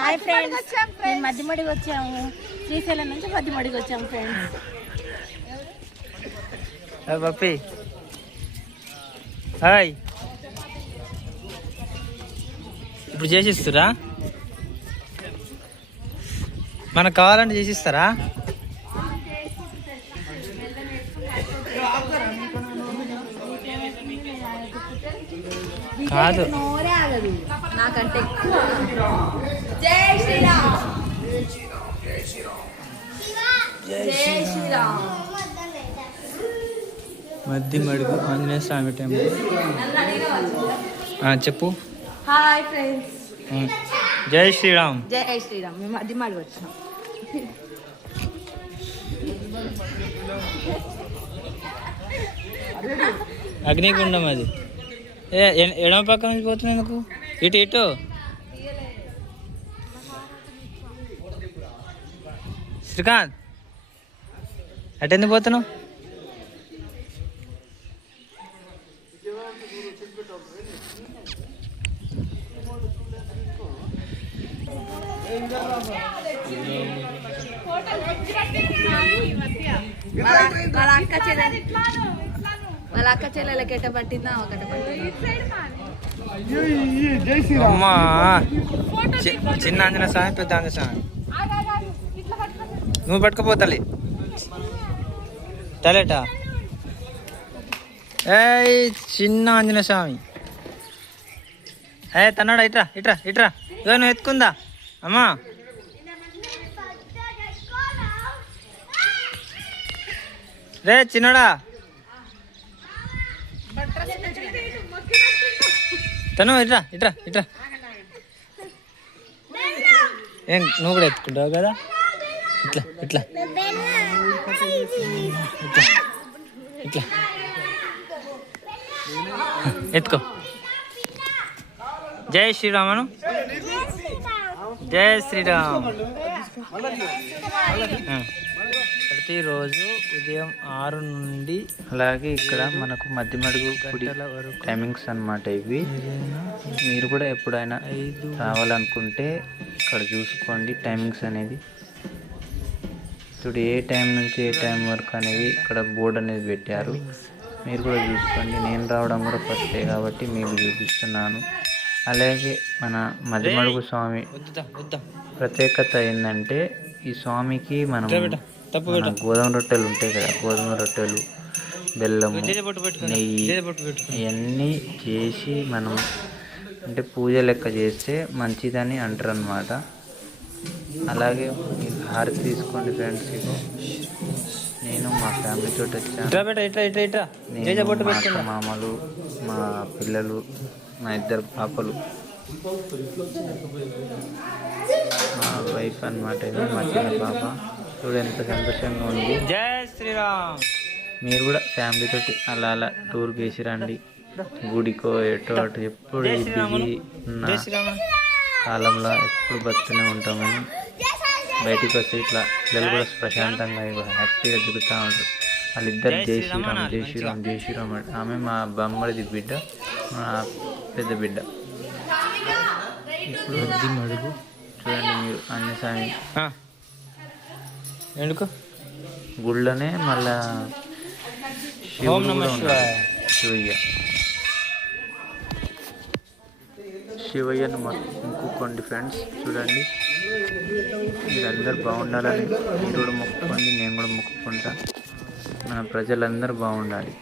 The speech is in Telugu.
హాయ్ ఫ్రెండ్స్, మేము మధ్యమడికి వచ్చాము. శ్రీశైలం నుంచి మధ్యమడికి వచ్చాము ఫ్రెండ్స్. పప్పి హాయ్. ఇప్పుడు చేసిస్తురా? మనకు కావాలంటే చేసిస్తారా? కాదు, నాకంటే ఎక్కువ. జై శ్రీరామ్, జై శ్రీరామ్. మధ్యమడుగు ఆంజనేయ స్వామి టెంపుల్. చెప్పు. హాయ్ ఫ్రెండ్స్, జై శ్రీరామ్. జై శ్రీరామ్. మేము మధ్యమడుగు వచ్చినాం. అగ్నిగుండం అది. ఎడమ పక్క నుంచి పోతుంది ఎందుకు? ఇటు ఇటు. శ్రీకాంత్, అటు ఎందుకు పోతున్నావు? వాళ్ళ అక్క చెల్లెలకి ఎట్ట పట్టిందా ఒకటి అమ్మా. చిన్న ఆంజనేయ స్వామి, పెద్ద ఆంజనేయ స్వామి. నువ్వు పట్టుకపోతాలి టలేటా. చిన్న ఆంజనేయ స్వామి. తన్నాడా? ఇట్రా ఇట్రా ఇట్రా. ఇదో నువ్వు ఎత్తుకుందా అమ్మా? రే చిన్నడా, తను ఇట్రా ఇట్రా ఇట్రా. ఏం నువ్వు కూడా ఎత్తుకుంటావు కదా? ఇట్లా ఇట్లా ఇట్లా ఇట్లా ఎత్తుకో. జై శ్రీరామను. జై శ్రీరామ్. ప్రతిరోజు ఉదయం 6 నుండి అలాగే ఇక్కడ మనకు మధ్యమడుగు గుడి టైమింగ్స్ అన్నమాట ఇవి. మీరు కూడా ఎప్పుడైనా రావాలనుకుంటే ఇక్కడ చూసుకోండి టైమింగ్స్ అనేది. ఇప్పుడు ఏ టైం నుంచి ఏ టైం వరకు అనేది ఇక్కడ బోర్డు అనేది పెట్టారు, మీరు కూడా చూసుకోండి. నేను రావడం కూడా ఫస్ట్ డే కాబట్టి మీకు చూపిస్తున్నాను. అలాగే మన మధ్యమడుగు స్వామి ప్రత్యేకత ఏంటంటే, ఈ స్వామికి మనం గోధుమ రొట్టెలు ఉంటాయి కదా, గోధుమ రొట్టెలు, బెల్లము, నెయ్యి ఇవన్నీ చేసి మనం అంటే పూజ లెక్క చేస్తే మంచిదని అంటారు అన్నమాట. అలాగే మీరు హారతి తీసుకోండి ఫ్రెండ్స్. నేను మా ఫ్యామిలీతో వచ్చాను. నేను, మా మామలు, మా పిల్లలు, మా 2 పాపలు, మా వైఫ్ అన్నమాట. ఇది మా చిన్న పాప. చూడు ఎంత సంతోషంగా ఉంది. జై శ్రీరామ్. మీరు కూడా ఫ్యామిలీతో అలా అలా టూర్ వేసి రండి, గుడికో ఎటో అటు. ఎప్పుడు బిజీ ఉన్న కాలంలో ఎప్పుడు బతుకునే ఉంటామని బయటికి వస్తే ఇట్లా పిల్లలు కూడా ప్రశాంతంగా హ్యాపీగా తిరుగుతూ ఉంటారు. వాళ్ళిద్దరు జై శ్రీరామ్ జై శ్రీరామ్ జై శ్రీరామ్. ఆమె మా బొమ్మడిది బిడ్డ, మా పెద్ద బిడ్డ. ఇప్పుడు మడుగు చూడండి మీరు ఆంజనేయ స్వామి ఎందుకు గుళ్ళోనే మళ్ళా శివుడు కూడా ఉన్నాడు. శివయ్యను మొక్కుకోండి ఫ్రెండ్స్. చూడండి, మీరందరూ బాగుండాలని మీరు కూడా మొక్కుకోండి, నేను కూడా మొక్కుకుంటా. మన ప్రజలందరూ బాగుండాలి.